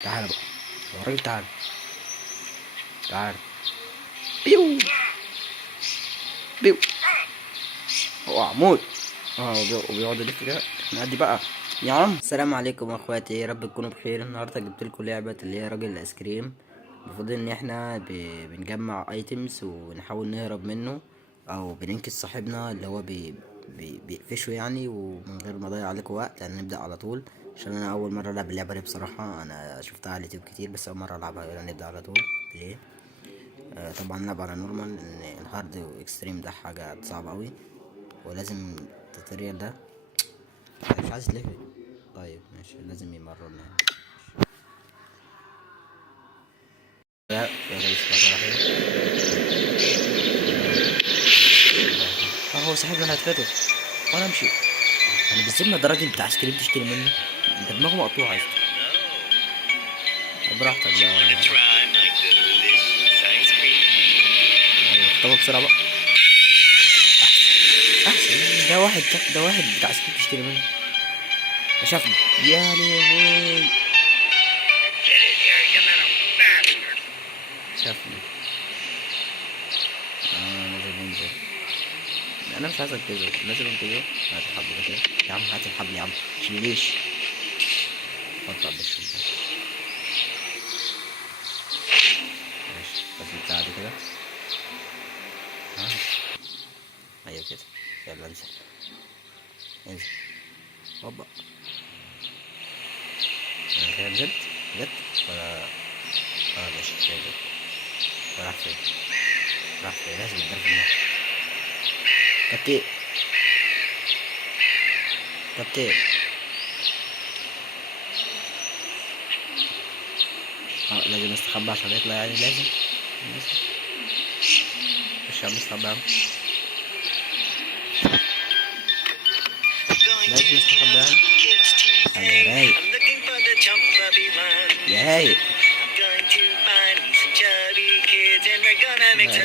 تعالى بقى يا راجل، تعالى تعالى. بيو بيو. هو عمود. وبيقعد يلف كده. نادي بقى يا عم. السلام عليكم اخواتي، يا رب تكونوا بخير. النهارده جبت لكم لعبه اللي هي راجل الايس كريم. المفروض ان احنا بنجمع ايتمز ونحاول نهرب منه، او بننقذ صاحبنا اللي هو بيقفشه يعني، ومن غير ما اضيع عليكم وقت هنبدا على طول. عشان انا اول مره العب اللعبه دي بصراحه، انا شفتها على اليوتيوب كتير بس اول مره العبها. يلا نبدا على طول. ليه؟ طبعا نلعب على نورمال، ان الهارد واكستريم ده حاجه صعبه قوي، ولازم التوتوريال ده مش عايز ليه. طيب ماشي، لازم يمرنا يعني. لا يا ريس، هو صاحبنا اللي هيتخطف وانا امشي. انا بالذمه ده راجل بتاع ايس كريم تشتري منه؟ ده دماغه مقطوعه يا اسطى. براحتك بقى. اخطبه بسرعه بقى. احسن ده واحد بتاع ايس كريم تشتري منه. شافني. يا لهوي. شافني. لازم ننزل. انا مش عايز انقذه، لازم انقذه. هات الحبل ده كده يا عم، هات الحبل يا عم. شيليش. حط على الشباك. ماشي، بس البتاعة دي كده. ها. ايوه كده. يلا انزل. انزل. هوبا. انا كده نزلت. جت. ولا ماشي كده جت. راح فين؟ راح فين؟ لازم يتضرب في النار. كابتن. كابتن. لازم استخبى عشان يطلع يعني، لازم. مش عم استخبى يا عم. لازم استخبى يا عم. يا رايق. يا رايق.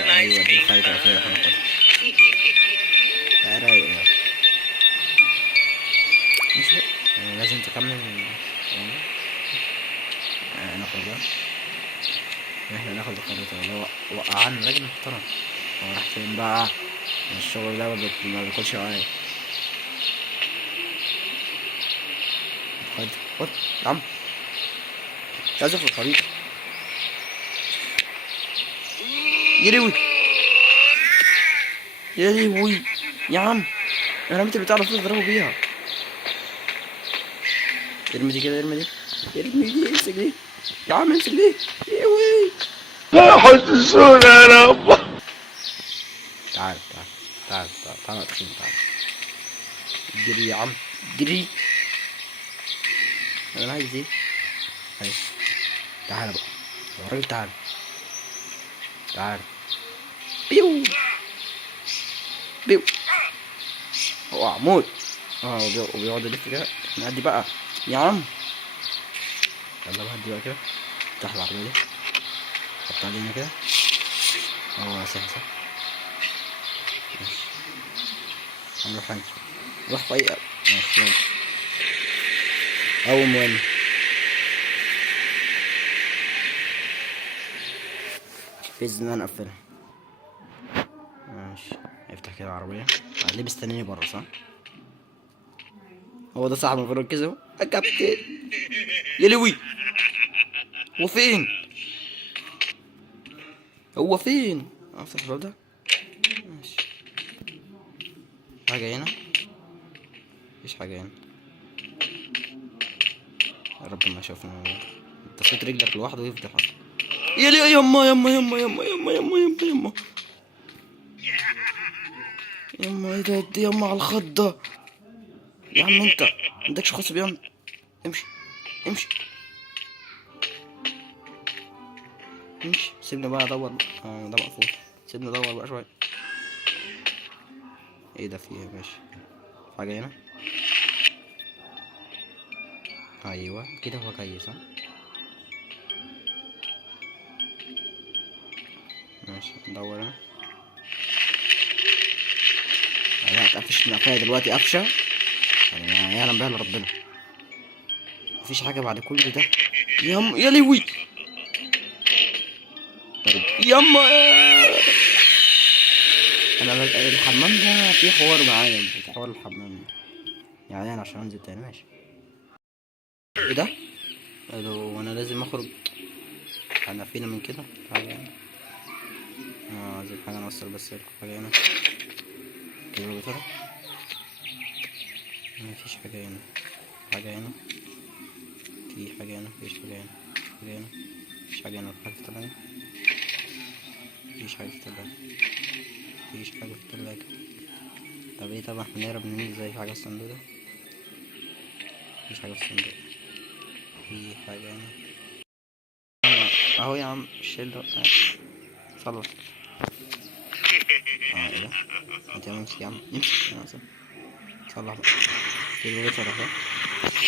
ايوه دي الخريطة فيها هناخدها. يا رايق يا. مش يعني لازم تكمل يعني. ناخد ده. احنا ناخد الخريطة اللي هو وقعنا راجل محترم. هو راح فين بقى؟ الشغل ده ما بياكلش معايا. خد يا عم. مش عايز اخد الخريطة. يا لهوي. يا لهوي يا عم. انا رميت البتاع المفروض اضربه بيها. ارمي دي كده، ارمي دي. ارمي دي، امسك دي يا عم، امسك دي. يا لهوي. لا حسسونا يا رب. تعال تعال تعال تعال تعال تعال تعال. جري يا عم. جري. انا عايز ايه؟ اهي. تعال بقى يا راجل، تعال تعال. بيو بيو. هو عمود. وبيقعد يلف كده. نادي بقى يا عم. يلا بقى، هدي بقى كده. افتح العربية دي. حط علينا كده. صح صح. ماشي. هنروح فين؟ نروح في اي. ماشي يلا. اول مهم. في الزنان نقفلها. ماشي. افتح كده العربية. ليه مستنيني بره؟ صح. هو ده صاحب المفروض كده اهو. يا كابتن. يا لوي. هو فين؟ هو فين؟ افتح الباب ده. ماشي. حاجة هنا؟ مفيش حاجة هنا. يا رب ما شافنا. انت صوت رجلك لوحده يفضل اصلا. يا لي يما يما يما يما يما يما يما يما. يما ايه ده؟ يما على الخضة. يا عم انت عندكش خصب يا عم. امشي. امشي. امشي. سيبني بقى ادور بقى. ده مقفول. سيبني ادور بقى شوية. ايه ده؟ فيه ماشي. حاجة هنا. ايوه كده هو جاي صح. ماشي ندور انا. انا هتقفش من قفايا دلوقتي قفشة يعني، يعلم بها الا ربنا. مفيش حاجة بعد كل ده. يا لهوي يما. انا الحمام ده في حوار معايا، في حوار الحمام ده يعني انا عشان انزل تاني ماشي. ايه ده؟ الو، انا لازم اخرج. انا فينا من كده حاجه يعني. عايزين حاجه نوصل بس حاجه هنا كده ترى. مفيش حاجه هنا، حاجه هنا، في حاجه هنا، مفيش حاجه هنا، حاجه هنا، مفيش حاجه هنا، في حاجه في التلاجة، مفيش حاجه في التلاجة، مفيش حاجه في التلاجة. طب ايه؟ طب احنا نهرب منين ازاي؟ في حاجه في الصندوق ده؟ مفيش حاجه في الصندوق. في حاجه هنا اهو يا عم الشيل ده. خلص. ايه ده؟ انت امسك يا عم، امسك يا عم. صلح بقى كده بيتفتح ده.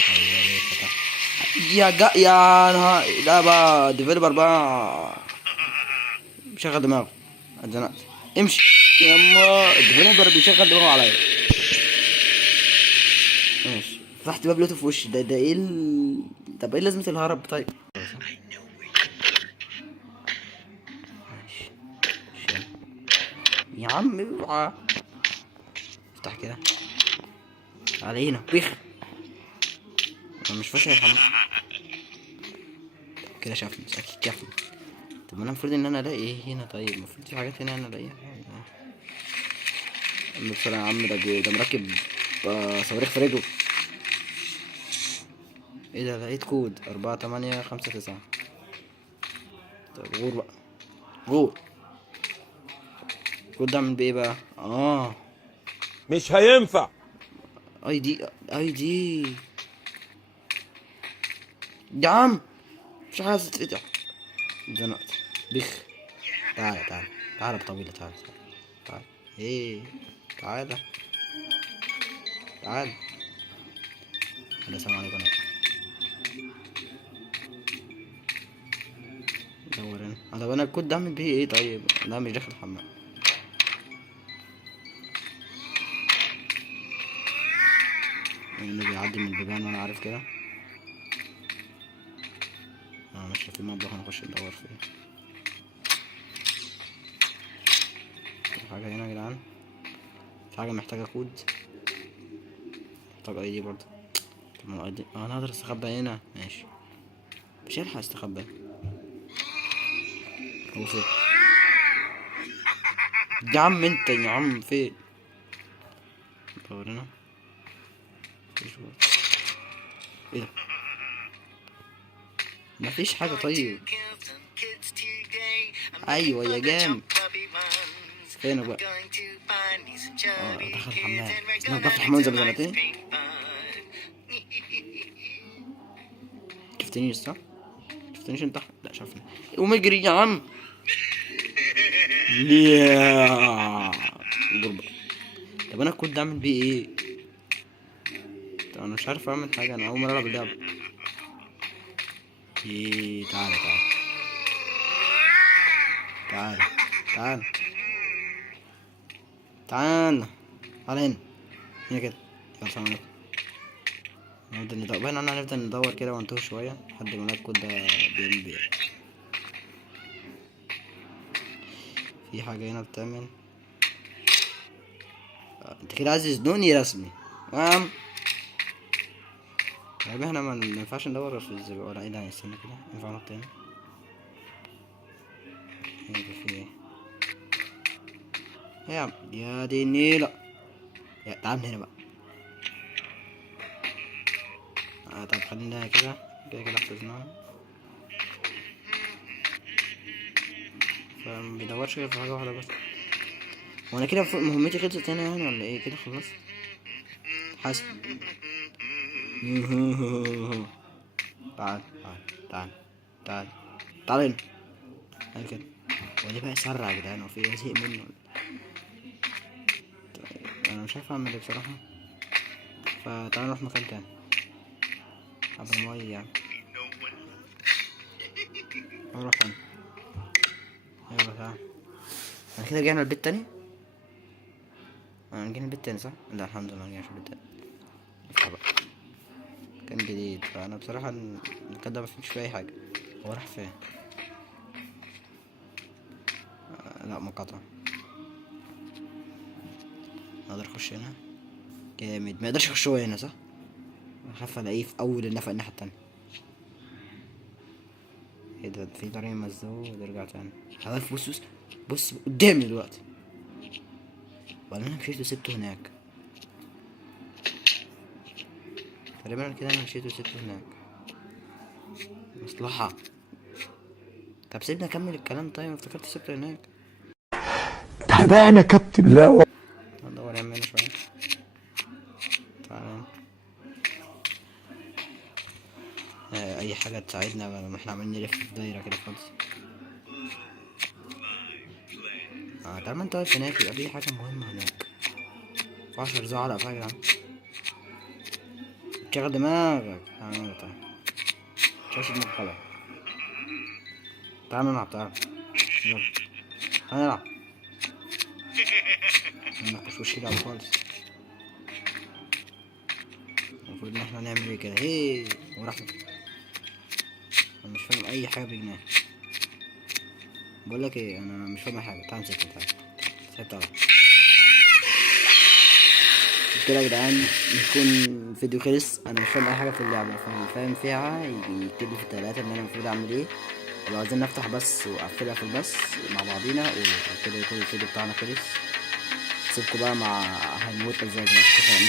ايوه بيتفتح. يا نهار ده بقى ديفيلوبر بقى بيشغل دماغه. اتزنقت. امشي يما، الديفيلوبر بيشغل دماغه عليا. ماشي، فتحت باب لقيته في وشي. ده ايه طب ايه لازمة الهرب طيب؟ ماشي يا عم اوعى. افتح كده علينا بيخ. انا مش فاكر الحمام كده شافني اكيد شافني. طب انا المفروض ان انا الاقي ايه هنا؟ طيب المفروض في حاجات هنا انا الاقيها. بسرعة يا عم، ده مركب صواريخ في رجله. ايه ده؟ لقيت كود 4859. طب غور بقى، غور. الكود ده عامل بايه بقى؟ مش هينفع. اي دي يا عم، مش عايز تتفتح. اتزنقت بخ. تعالى بطويلة، تعالى ايه، تعالى السلام عليكم. دور هنا. طب انا الكود ده اعمل بيه ايه طيب؟ لا مش داخل الحمام. انه بيعدي من البيبان وانا عارف كده. مش في المطبخ، هنخش ندور فيه. في حاجة هنا يا جدعان؟ في حاجة محتاجة كود، محتاج اي دي برضه. طب ما الاي دي انا اقدر استخبى هنا. ماشي، مش هلحق استخبى. هو فين يا عم؟ انت يا عم فين؟ دور هنا. ايه ده؟ مفيش حاجة طيب. ايوه يا جام، فينك بقى؟ دخل الحمام. دخل الحمام زي ما زنقتني. شفتنيش صح؟ شفتنيش انت؟ لا شافني. قوم اجري يا عم. ليه ضربة؟ طب انا الكود ده اعمل بيه ايه؟ طب انا مش عارف اعمل حاجة، انا اول مرة العب اللعبة. ايه تعالى تعالى تعالى تعالى هنا كده. يلا سلام عليكم. نفضل ندور بقى، انا هنفضل ندور كده ونتوه شوية لحد ما نلاقي الكود ده بيعمل بيه. في حاجة هنا بتعمل انت كده عايز يزنوني رسمي. تمام. طيب احنا ما ينفعش ندور في الزبالة ولا ايه ده؟ استنى كده، ينفع نط تاني؟ ايه ده؟ في ايه يا عم؟ يا دي النيلة، يا تعال من هنا بقى. طب خلينا كده كده حفظناها. فما بيدورش غير في حاجة واحدة بس. وانا كده مهمتي خلصت هنا يعني ولا ايه؟ كده خلصت حسب. تعال تعال تعال تعال هنا. تعال كده. ودي بقى يسرع يا جدعان، وفي ايه؟ زهق منه. انا مش عارف اعمل ايه بصراحة، فتعال نروح مكان تاني قبل المية يعني. نروح تاني. يلا تعال. انا كده رجعنا البيت تاني. انا رجعنا البيت تاني صح؟ لا الحمد لله رجعنا البيت تاني. افتح بقى. كان جديد، فانا بصراحة المكان ده مفهمش فيه اي حاجة. هو راح فين؟ لا مقاطعة. اقدر اخش هنا؟ جامد. ما يقدرش يخش هو هنا صح؟ اخاف الاقيه في اول النفق الناحية التانية. ايه ده؟ في طريق مسدود. ارجع تاني. هدف. بص بص بص قدامي دلوقتي. ولا انا مشيت وسبته هناك؟ تقريبا كده انا مشيت وسبته هناك. مصلحة. طب سيبني اكمل الكلام. طيب افتكرت سبته هناك. تعبان يا كابتن. لا ندور يمين شوية. تعالى. اي حاجة تساعدنا ما احنا عمالين نلف في دايرة كده خالص. طالما انت واقف هناك يبقى في حاجة مهمة هناك. مينفعش ارزع في حاجة يا عم. شغل دماغك. تعالى تعالى. مش دماغك خلاص. تعالى نلعب. تعالى يلا تعالى نلعب. مش وش يلعب خالص. المفروض ان احنا نعمل ايه كده؟ هي وراح. انا مش فاهم اي حاجة بجنيه. بقول لك ايه، انا مش فاهم اي حاجة. تعالى نسكت. تعالى تعالى. كده يا جدعان يكون الفيديو خلص. انا مش فاهم اي حاجه في اللعبه، فاللي فاهم فيها يكتب لي في التعليقات ان انا المفروض اعمل ايه. ولو عايزين نفتح بس واقفلها في البث مع بعضينا وكده يكون الفيديو بتاعنا خلص. سيبكوا بقى مع هنموت ازاي. نشوفها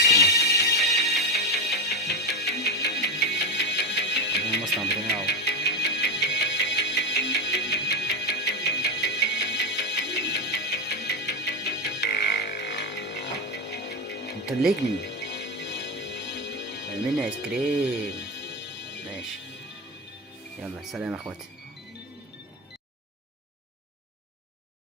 المصنع بتاعه. متلجني. مني ايس كريم. ماشي. يلا سلام يا اخواتي.